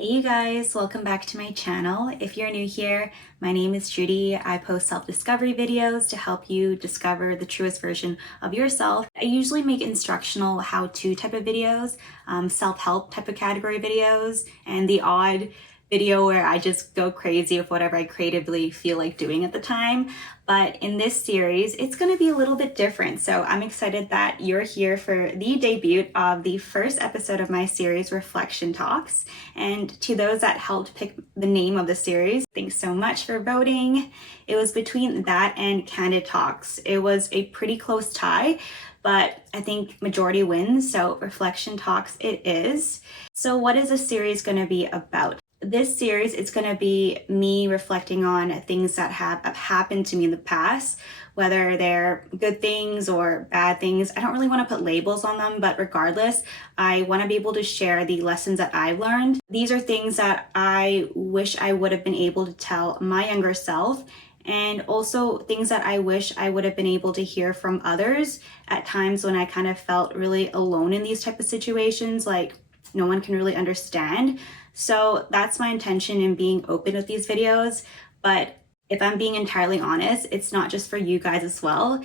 Hey you guys, welcome back to my channel. If you're new here, my name is Judy. I post self-discovery videos to help you discover the truest version of yourself. I usually make instructional how-to type of videos, self-help type of category videos, and the odd video where I just go crazy with whatever I creatively feel like doing at the time. But in this series, it's going to be a little bit different. So I'm excited that you're here for the debut of the first episode of my series, Reflection Talks. And to those that helped pick the name of the series, thanks so much for voting. It was between that and Candid Talks. It was a pretty close tie, but I think majority wins, so Reflection Talks it is. So what is this series going to be about? This series, it's going to be me reflecting on things that have happened to me in the past, whether they're good things or bad things. I don't really want to put labels on them, but regardless, I want to be able to share the lessons that I've learned. These are things that I wish I would have been able to tell my younger self, and also things that I wish I would have been able to hear from others at times when I kind of felt really alone in these type of situations, like no one can really understand. So that's my intention in being open with these videos. But if I'm being entirely honest, it's not just for you guys as well.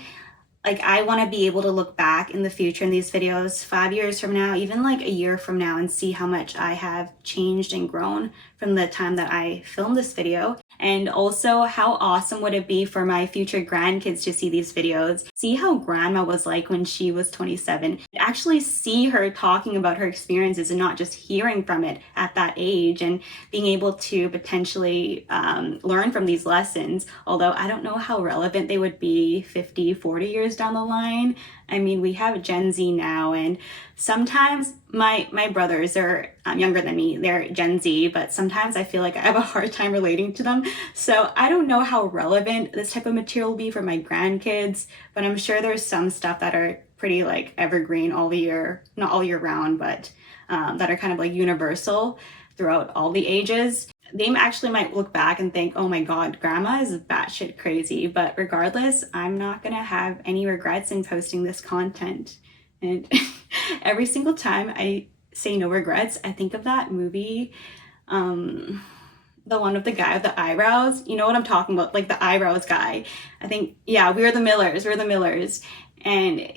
Like, I want to be able to look back in the future in these videos 5 years from now, even like a year from now, and see how much I have changed and grown from the time that I filmed this video. And also, how awesome would it be for my future grandkids to see these videos, see how grandma was like when she was 27, actually see her talking about her experiences and not just hearing from it at that age, and being able to potentially learn from these lessons. Although I don't know how relevant they would be 50, 40 years down the line. I mean, we have Gen Z now, and sometimes my brothers are younger than me, they're Gen Z, but sometimes I feel like I have a hard time relating to them. So I don't know how relevant this type of material will be for my grandkids, but I'm sure there's some stuff that are pretty like evergreen all the year, not all year round, but that are kind of like universal throughout all the ages. They actually might look back and think, oh my God, grandma is batshit crazy. But regardless, I'm not gonna have any regrets in posting this content. And every single time I say no regrets, I think of that movie, the one with the guy with the eyebrows. You know what I'm talking about, like the eyebrows guy. I think, yeah, we're the Millers. And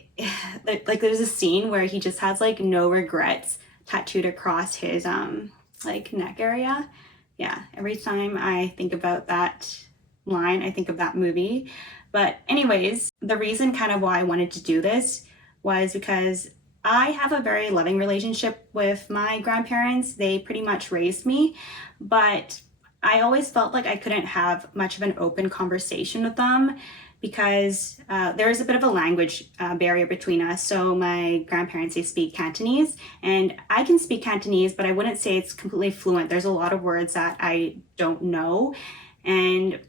like there's a scene where he just has like no regrets tattooed across his like neck area. Yeah, every time I think about that line, I think of that movie. But anyways, the reason kind of why I wanted to do this was because I have a very loving relationship with my grandparents. They pretty much raised me, but I always felt like I couldn't have much of an open conversation with them because there is a bit of a language barrier between us. So my grandparents, they speak Cantonese, and I can speak Cantonese, but I wouldn't say it's completely fluent. There's a lot of words that I don't know, and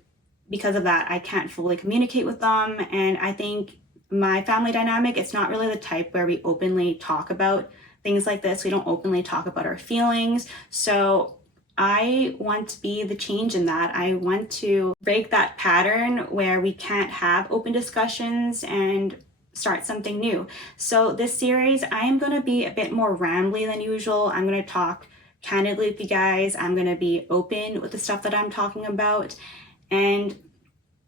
because of that, I can't fully communicate with them. And I think my family dynamic, it's not really the type where we openly talk about things like this. We don't openly talk about our feelings. So I want to be the change in that. I want to break that pattern where we can't have open discussions and start something new. So this series, I am going to be a bit more rambly than usual. I'm going to talk candidly with you guys. I'm going to be open with the stuff that I'm talking about. And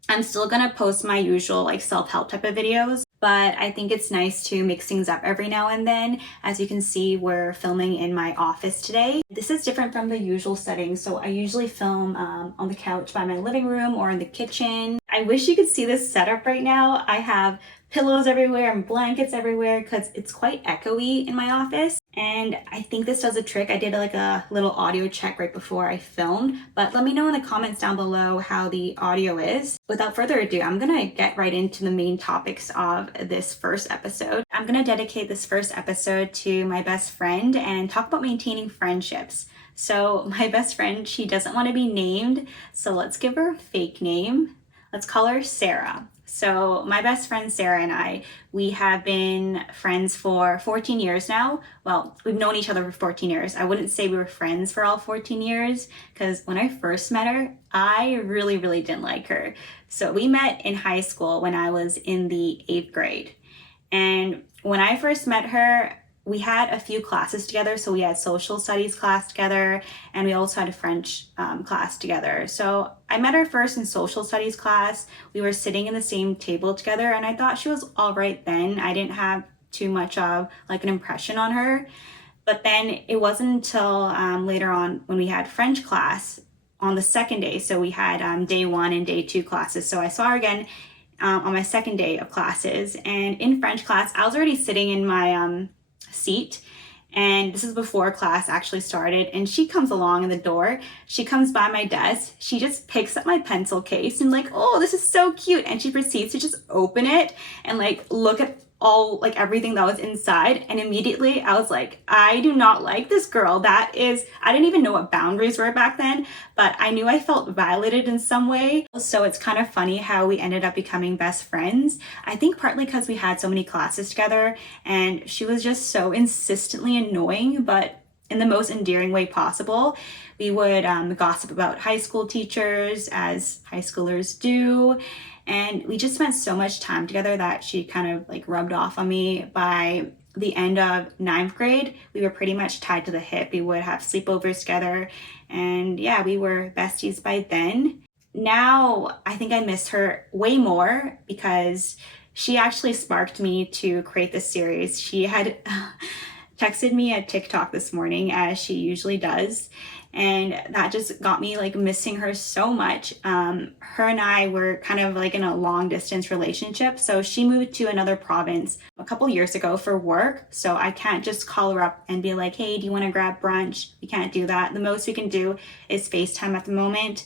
I'm still going to post my usual like self-help type of videos, but I think it's nice to mix things up every now and then. As you can see, we're filming in my office today. This is different from the usual setting. So I usually film on the couch by my living room or in the kitchen. I wish you could see this setup right now. I have pillows everywhere and blankets everywhere because it's quite echoey in my office. And I think this does a trick. I did like a little audio check right before I filmed, but let me know in the comments down below how the audio is. Without further ado, I'm gonna get right into the main topics of this first episode. I'm gonna dedicate this first episode to my best friend and talk about maintaining friendships. So my best friend, she doesn't want to be named, so let's give her a fake name. Let's call her Sarah. So my best friend Sarah and I, we have been friends for 14 years now. Well, we've known each other for 14 years. I wouldn't say we were friends for all 14 years because when I first met her, I really didn't like her. So we met in high school when I was in the 8th grade. And when I first met her, we had a few classes together. So we had social studies class together, and we also had a French class together. So I met her first in social studies class. We were sitting in the same table together, and I thought she was all right then. I didn't have too much of like an impression on her. But then it wasn't until later on when we had French class on the second day. So we had day 1 and day 2 classes. So I saw her again on my second day of classes. And in French class, I was already sitting in my seat. And this is before class actually started. And she comes along in the door. She comes by my desk. She just picks up my pencil case and like, oh, this is so cute. And she proceeds to just open it and like look at all like everything that was inside. And immediately I was like, I do not like this girl. I didn't even know what boundaries were back then, but I knew I felt violated in some way. So it's kind of funny how we ended up becoming best friends. I think partly because we had so many classes together, and she was just so insistently annoying, but in the most endearing way possible. We would gossip about high school teachers, as high schoolers do. And we just spent so much time together that she kind of like rubbed off on me. By the end of 9th grade, we were pretty much tied to the hip. We would have sleepovers together. And yeah, we were besties by then. Now, I think I miss her way more because she actually sparked me to create this series. She had texted me a TikTok this morning, as she usually does, and that just got me like missing her so much. Her and I were kind of like in a long distance relationship, so she moved to another province a couple years ago for work, so I can't just call her up and be like, hey, do you want to grab brunch? We can't do that. The most we can do is FaceTime at the moment,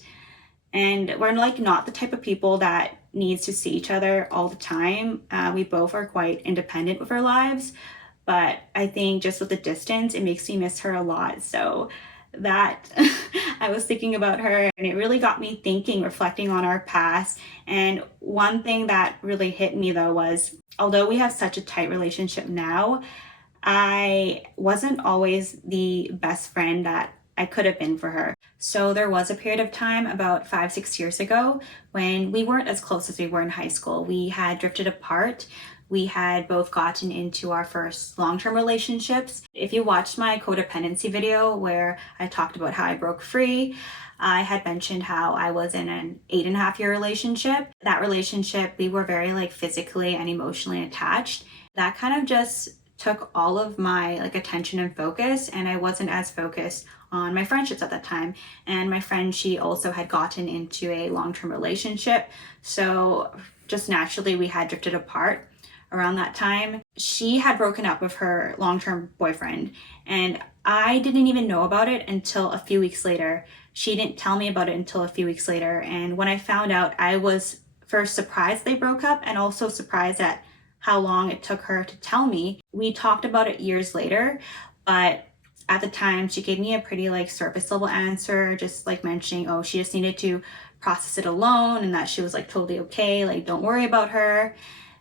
and we're like not the type of people that needs to see each other all the time. We both are quite independent with our lives, but I think just with the distance, it makes me miss her a lot. So that I was thinking about her, and it really got me thinking, reflecting on our past. And one thing that really hit me though was, although we have such a tight relationship now, I wasn't always the best friend that I could have been for her. So there was a period of time about 5-6 years ago when we weren't as close as we were in high school. We had drifted apart. We had both gotten into our first long-term relationships. If you watched my codependency video where I talked about how I broke free, I had mentioned how I was in an 8.5-year relationship. That relationship, we were very like physically and emotionally attached. That kind of just took all of my like attention and focus, and I wasn't as focused on my friendships at that time. And my friend, she also had gotten into a long-term relationship. So just naturally we had drifted apart. Around that time, she had broken up with her long-term boyfriend, and I didn't even know about it until a few weeks later. She didn't tell me about it until a few weeks later, and when I found out, I was first surprised they broke up and also surprised at how long it took her to tell me. We talked about it years later, but at the time she gave me a pretty like surface level answer, just like mentioning, oh, she just needed to process it alone and that she was like totally okay, like don't worry about her.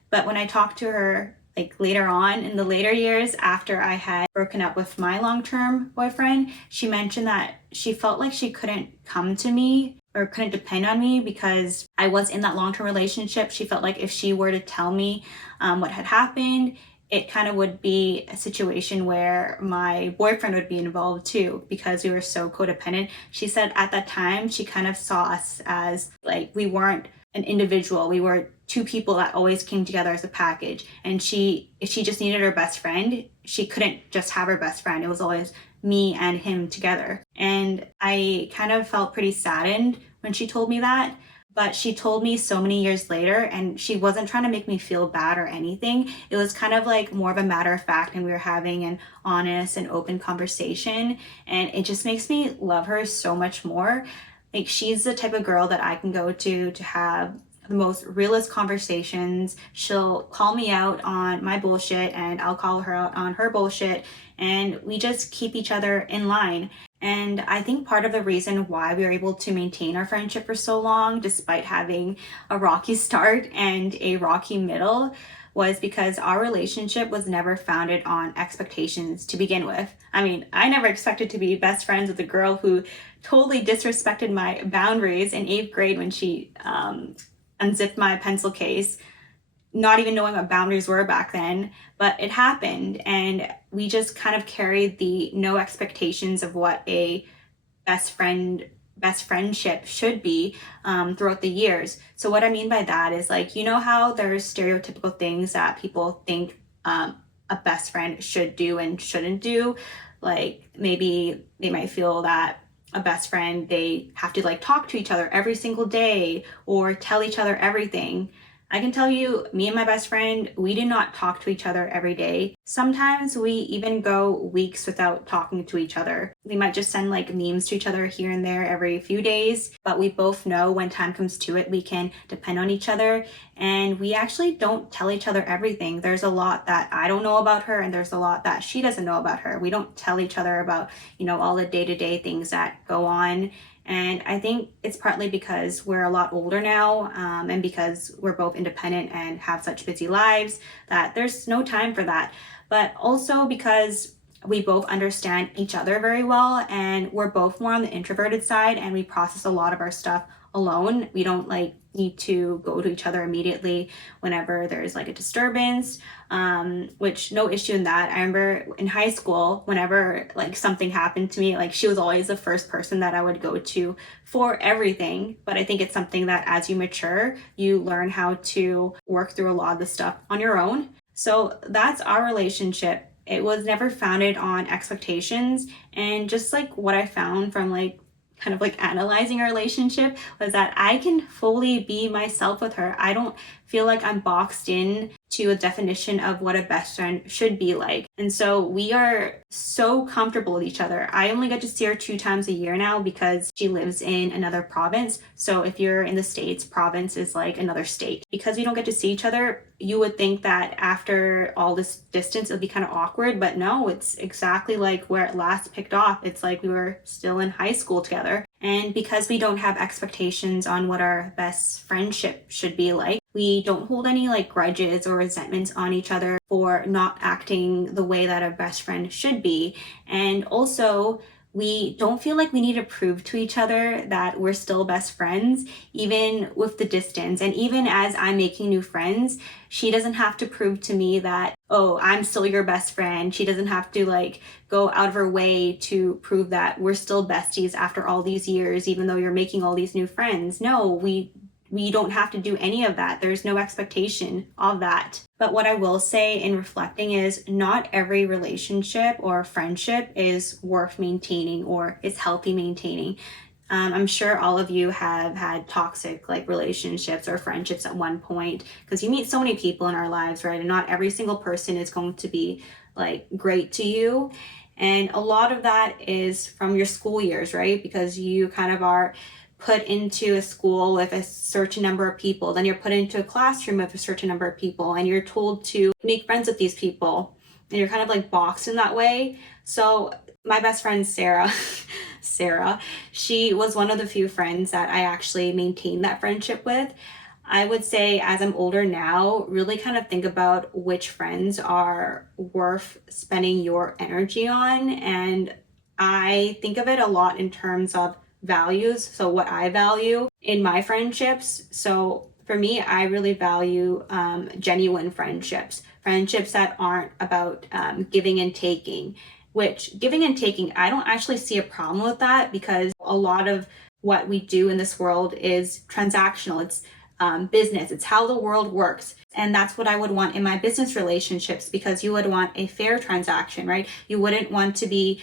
But when I talked to her like later on in the later years after I had broken up with my long-term boyfriend, she mentioned that she felt like she couldn't come to me or couldn't depend on me because I was in that long-term relationship. She felt like if she were to tell me what had happened, it kind of would be a situation where my boyfriend would be involved too because we were so codependent. She said at that time she kind of saw us as like we weren't an individual. We were two people that always came together as a package. And if she just needed her best friend, she couldn't just have her best friend. It was always me and him together. And I kind of felt pretty saddened when she told me that. But she told me so many years later, and she wasn't trying to make me feel bad or anything. It was kind of like more of a matter of fact, and we were having an honest and open conversation. And it just makes me love her so much more. Like, she's the type of girl that I can go to have the most realist conversations. She'll call me out on my bullshit and I'll call her out on her bullshit, and we just keep each other in line. And I think part of the reason why we were able to maintain our friendship for so long, despite having a rocky start and a rocky middle, was because our relationship was never founded on expectations to begin with. I mean, I never expected to be best friends with a girl who totally disrespected my boundaries in 8th grade when she unzipped my pencil case. not even knowing what boundaries were back then, but it happened. And we just kind of carried the no expectations of what a best friendship should be throughout the years. So what I mean by that is, like, you know how there's stereotypical things that people think a best friend should do and shouldn't do. Like, maybe they might feel that a best friend, they have to like talk to each other every single day or tell each other everything. I can tell you, me and my best friend, we do not talk to each other every day. Sometimes we even go weeks without talking to each other. We might just send like memes to each other here and there every few days, but we both know when time comes to it, we can depend on each other. And we actually don't tell each other everything. There's a lot that I don't know about her, and there's a lot that she doesn't know about her. We don't tell each other about, all the day-to-day things that go on. And I think it's partly because we're a lot older now, and because we're both independent and have such busy lives that there's no time for that. But also because we both understand each other very well, and we're both more on the introverted side, and we process a lot of our stuff alone. We don't like need to go to each other immediately whenever there's like a disturbance, which no issue in that. I remember in high school, whenever like something happened to me, like she was always the first person that I would go to for everything. But I think it's something that as you mature, you learn how to work through a lot of the stuff on your own. So that's our relationship. It was never founded on expectations, and just like what I found from like kind of like analyzing our relationship was that I can fully be myself with her. I don't feel like I'm boxed in to a definition of what a best friend should be like. And so we are so comfortable with each other. I only get to see her 2 times a year now because she lives in another province. So if you're in the States, province is like another state. Because we don't get to see each other, you would think that after all this distance, it would be kind of awkward, but no, it's exactly like where it last picked off. It's like we were still in high school together. And because we don't have expectations on what our best friendship should be like, we don't hold any like grudges or resentments on each other for not acting the way that a best friend should be. And also, we don't feel like we need to prove to each other that we're still best friends, even with the distance. And even as I'm making new friends, she doesn't have to prove to me that, oh, I'm still your best friend. She doesn't have to like go out of her way to prove that we're still besties after all these years, even though you're making all these new friends. No, we don't have to do any of that. There's no expectation of that. But what I will say in reflecting is not every relationship or friendship is worth maintaining or is healthy maintaining. I'm sure all of you have had toxic like relationships or friendships at one point, because you meet so many people in our lives, right? And not every single person is going to be like great to you. And a lot of that is from your school years, right? Because you kind of are put into a school with a certain number of people, then you're put into a classroom with a certain number of people, and you're told to make friends with these people, and you're kind of like boxed in that way. So my best friend Sarah, she was one of the few friends that I actually maintained that friendship with. I would say as I'm older now, really kind of think about which friends are worth spending your energy on. And I think of it a lot in terms of values. So what I value in my friendships. So for me, I really value genuine friendships that aren't about giving and taking, which giving and taking, I don't actually see a problem with that, because a lot of what we do in this world is transactional. It's business. It's how the world works. And that's what I would want in my business relationships, because you would want a fair transaction, right? You wouldn't want to be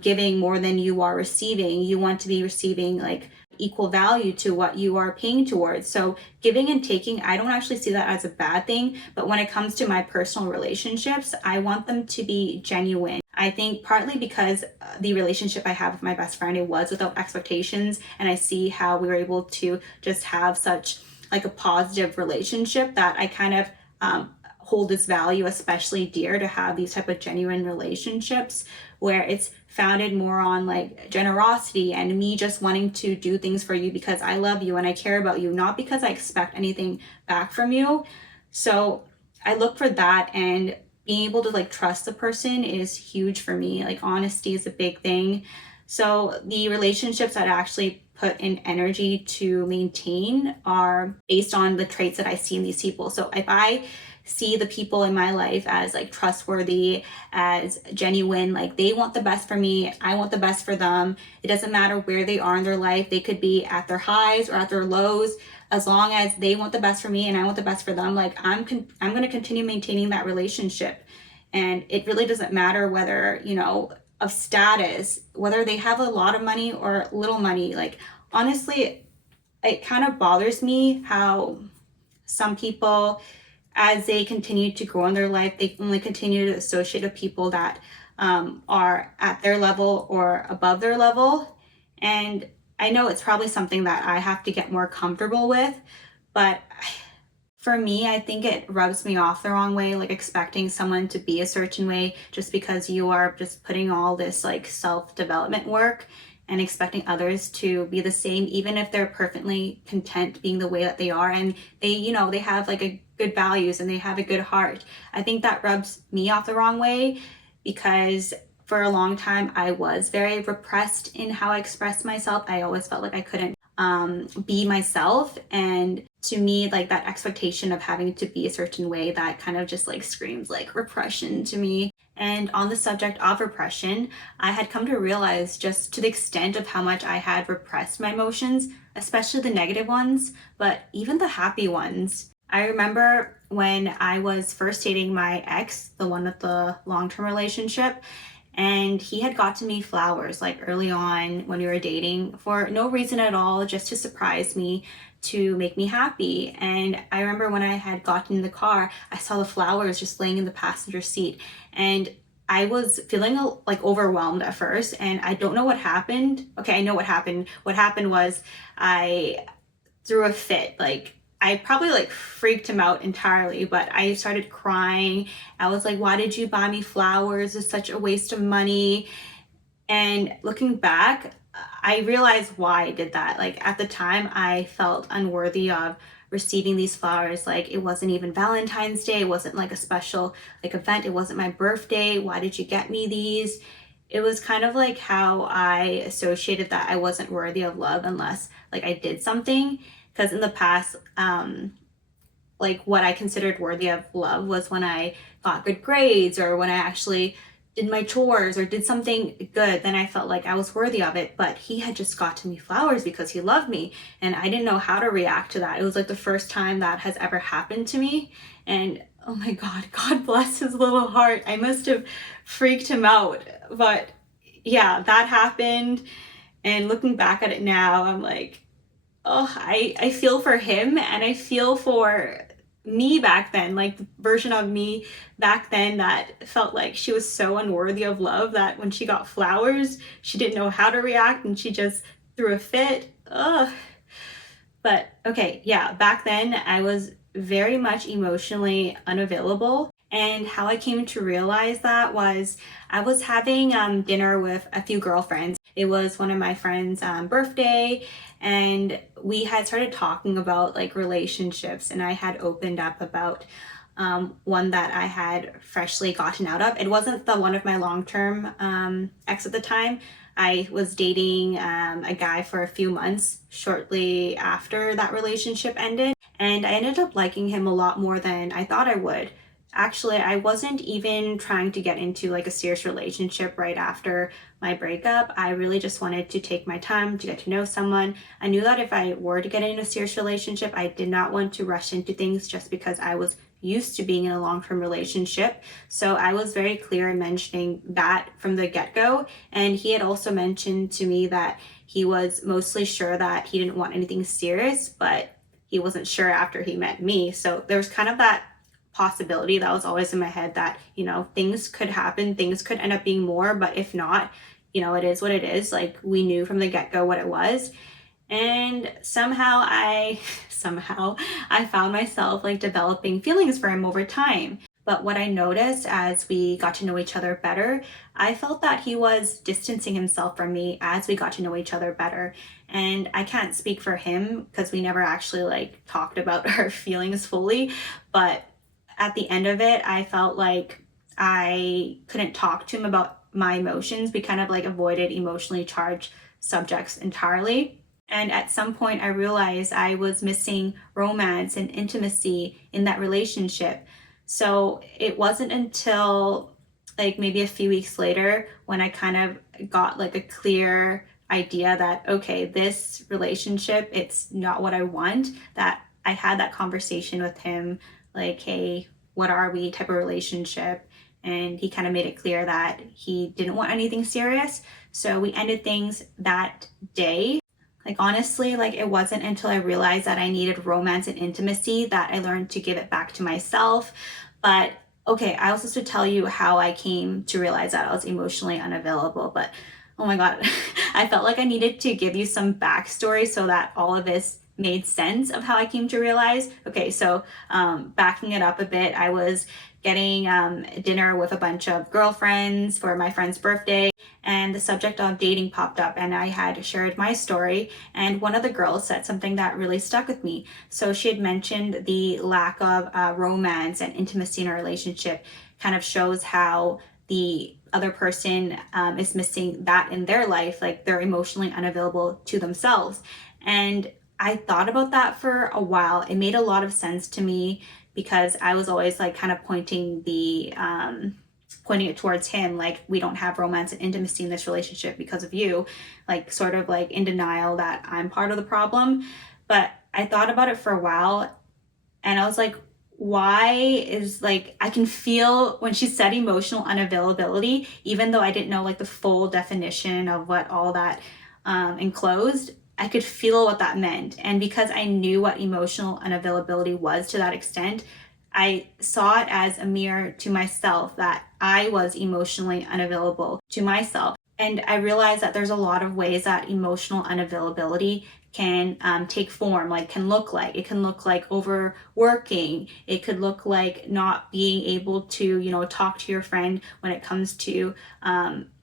giving more than you are receiving. You want to be receiving like equal value to what you are paying towards. So giving and taking, I don't actually see that as a bad thing. But when it comes to my personal relationships, I want them to be genuine. I think partly because the relationship I have with my best friend, it was without expectations. And I see how we were able to just have such like a positive relationship that I kind of hold this value especially dear, to have these type of genuine relationships where it's founded more on like generosity and me just wanting to do things for you because I love you and I care about you, not because I expect anything back from you. So I look for that, and being able to like trust the person is huge for me. Like honesty is a big thing. So the relationships that I actually put in energy to maintain are based on the traits that I see in these people. So if I see the people in my life as like trustworthy, as genuine, like they want the best for me, I want the best for them. It doesn't matter where they are in their life. They could be at their highs or at their lows. As long as they want the best for me and I want the best for them, like I'm going to continue maintaining that relationship. And it really doesn't matter whether, of status, whether they have a lot of money or little money. Like honestly, it kind of bothers me how some people, as they continue to grow in their life, they only continue to associate with people that are at their level or above their level. And I know it's probably something that I have to get more comfortable with, but for me, I think it rubs me off the wrong way, like expecting someone to be a certain way just because you are just putting all this like self-development work and expecting others to be the same, even if they're perfectly content being the way that they are and they have like a good values and they have a good heart. I think that rubs me off the wrong way because for a long time I was very repressed in how I expressed myself. I always felt like I couldn't be myself, and to me, like that expectation of having to be a certain way, that kind of just like screams like repression to me. And on the subject of repression, I had come to realize just to the extent of how much I had repressed my emotions, especially the negative ones, but even the happy ones. I remember when I was first dating my ex, the one with the long-term relationship, and he had gotten me flowers like early on when we were dating for no reason at all, just to surprise me, to make me happy. And I remember when I had gotten in the car, I saw the flowers just laying in the passenger seat, and I was feeling like overwhelmed at first, and I don't know what happened. Okay, I know what happened. What happened was I threw a fit. Like I probably like freaked him out entirely, but I started crying. I was like, why did you buy me flowers? It's such a waste of money. And looking back, I realized why I did that. Like at the time, I felt unworthy of receiving these flowers. Like it wasn't even Valentine's Day. It wasn't like a special like event. It wasn't my birthday. Why did you get me these? It was kind of like how I associated that I wasn't worthy of love unless like I did something. Because in the past, like what I considered worthy of love was when I got good grades or when I actually did my chores or did something good, then I felt like I was worthy of it. But he had just gotten me flowers because he loved me, and I didn't know how to react to that. It was like the first time that has ever happened to me, and oh my God, God bless his little heart. I must have freaked him out. But yeah, that happened, and looking back at it now, I'm like, oh, I feel for him and I feel for me back then, like the version of me back then that felt like she was so unworthy of love that when she got flowers, she didn't know how to react and she just threw a fit. Ugh. But okay, yeah, back then I was very much emotionally unavailable. And how I came to realize that was I was having dinner with a few girlfriends. It was one of my friends' birthday, and we had started talking about like relationships, and I had opened up about one that I had freshly gotten out of. It wasn't the one of my long-term ex at the time. I was dating a guy for a few months shortly after that relationship ended, and I ended up liking him a lot more than I thought I would. Actually, I wasn't even trying to get into like a serious relationship right after my breakup. I really just wanted to take my time to get to know someone. I knew that if I were to get in a serious relationship, I did not want to rush into things just because I was used to being in a long-term relationship. So I was very clear in mentioning that from the get-go. And he had also mentioned to me that he was mostly sure that he didn't want anything serious, but he wasn't sure after he met me. So there was kind of that possibility that was always in my head that, things could happen, things could end up being more, but if not, it is what it is. Like we knew from the get-go what it was. And somehow I found myself like developing feelings for him over time. But what I noticed as we got to know each other better, I felt that he was distancing himself from me as we got to know each other better. And I can't speak for him because we never actually like talked about our feelings fully. But at the end of it, I felt like I couldn't talk to him about my emotions. We kind of like avoided emotionally charged subjects entirely. And at some point, I realized I was missing romance and intimacy in that relationship. So it wasn't until like maybe a few weeks later when I kind of got like a clear idea that, okay, this relationship, it's not what I want, that I had that conversation with him, like, hey, what are we type of relationship? And he kind of made it clear that he didn't want anything serious. So we ended things that day. Like honestly, like it wasn't until I realized that I needed romance and intimacy that I learned to give it back to myself. But okay, I also should tell you how I came to realize that I was emotionally unavailable. But oh my God, I felt like I needed to give you some backstory so that all of this made sense of how I came to realize. Okay, so backing it up a bit, I was getting dinner with a bunch of girlfriends for my friend's birthday, and the subject of dating popped up, and I had shared my story, and one of the girls said something that really stuck with me. So she had mentioned the lack of romance and intimacy in a relationship kind of shows how the other person is missing that in their life, like they're emotionally unavailable to themselves. And I thought about that for a while. It made a lot of sense to me because I was always like kind of pointing it towards him, like we don't have romance and intimacy in this relationship because of you, like sort of like in denial that I'm part of the problem. But I thought about it for a while and I was like, why is like I can feel when she said emotional unavailability, even though I didn't know like the full definition of what all that enclosed, I could feel what that meant. And because I knew what emotional unavailability was to that extent, I saw it as a mirror to myself that I was emotionally unavailable to myself. And I realized that there's a lot of ways that emotional unavailability can take form, like can look like. It can look like overworking. It could look like not being able to, talk to your friend when it comes to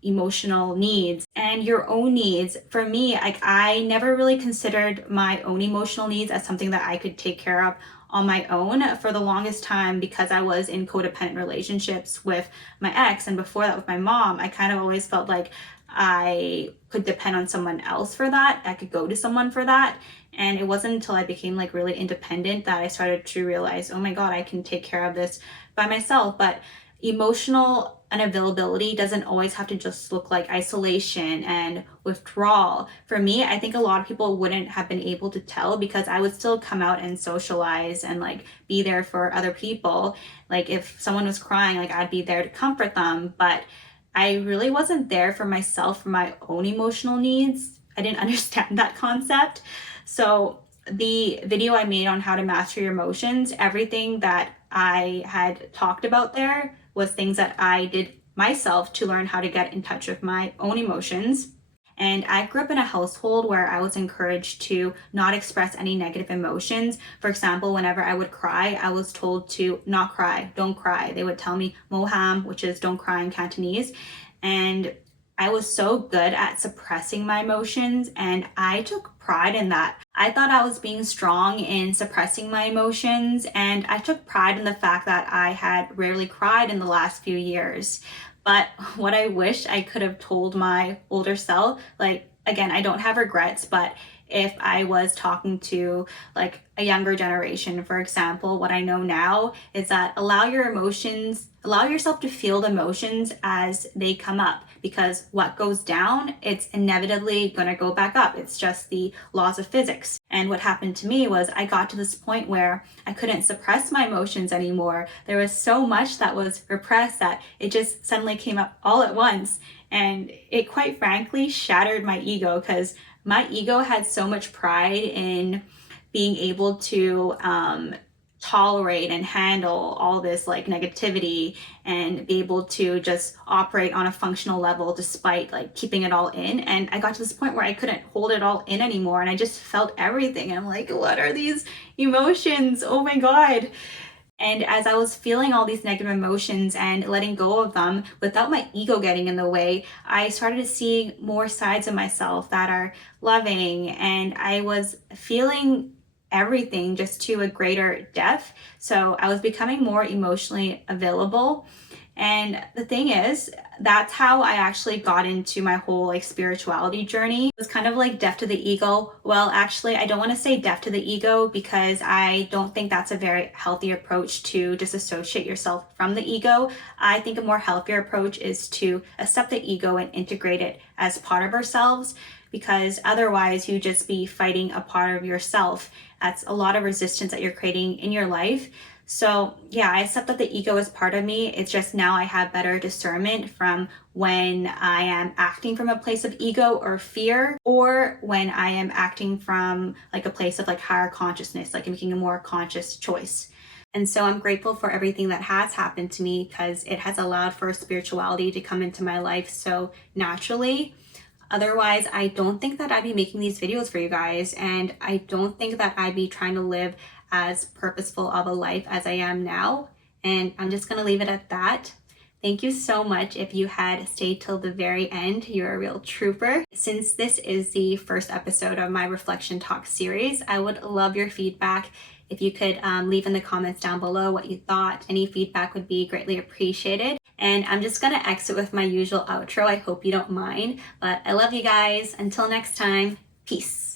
emotional needs and your own needs. For me, like I never really considered my own emotional needs as something that I could take care of on my own for the longest time because I was in codependent relationships with my ex, and before that with my mom. I kind of always felt like I could depend on someone else for that. I could go to someone for that. And it wasn't until I became like really independent that I started to realize, oh my God, I can take care of this by myself. But emotional unavailability doesn't always have to just look like isolation and withdrawal. For me, I think a lot of people wouldn't have been able to tell because I would still come out and socialize and like be there for other people. Like if someone was crying, like I'd be there to comfort them, but I really wasn't there for myself, for my own emotional needs. I didn't understand that concept. So the video I made on how to master your emotions, everything that I had talked about there was things that I did myself to learn how to get in touch with my own emotions. And I grew up in a household where I was encouraged to not express any negative emotions. For example, whenever I would cry, I was told to not cry, don't cry. They would tell me moham, which is don't cry in Cantonese. And I was so good at suppressing my emotions, and I took pride in that. I thought I was being strong in suppressing my emotions, and I took pride in the fact that I had rarely cried in the last few years. But what I wish I could have told my older self, like, again, I don't have regrets, but if I was talking to like a younger generation, for example, what I know now is that allow yourself to feel the emotions as they come up, because what goes down, it's inevitably going to go back up. It's just the laws of physics. And what happened to me was I got to this point where I couldn't suppress my emotions anymore. There was so much that was repressed that it just suddenly came up all at once. And it quite frankly shattered my ego, because my ego had so much pride in being able to tolerate and handle all this like negativity and be able to just operate on a functional level despite like keeping it all in. And I got to this point where I couldn't hold it all in anymore, and I just felt everything. And I'm like, what are these emotions? Oh my God. And as I was feeling all these negative emotions and letting go of them without my ego getting in the way, I started to see more sides of myself that are loving, and I was feeling everything just to a greater depth. So I was becoming more emotionally available. And the thing is, that's how I actually got into my whole like spirituality journey. It was kind of like death to the ego. Well, actually, I don't want to say death to the ego because I don't think that's a very healthy approach to disassociate yourself from the ego. I think a more healthier approach is to accept the ego and integrate it as part of ourselves, because otherwise you just be fighting a part of yourself. That's a lot of resistance that you're creating in your life. So yeah, I accept that the ego is part of me. It's just now I have better discernment from when I am acting from a place of ego or fear, or when I am acting from like a place of like higher consciousness, like making a more conscious choice. And so I'm grateful for everything that has happened to me because it has allowed for spirituality to come into my life so naturally. Otherwise, I don't think that I'd be making these videos for you guys, and I don't think that I'd be trying to live as purposeful of a life as I am now. And I'm just gonna leave it at that. Thank you so much if you had stayed till the very end. You're a real trooper. Since this is the first episode of my Reflection Talk series, I would love your feedback. If you could leave in the comments down below what you thought. Any feedback would be greatly appreciated. And I'm just gonna exit with my usual outro. I hope you don't mind, but I love you guys. Until next time, peace.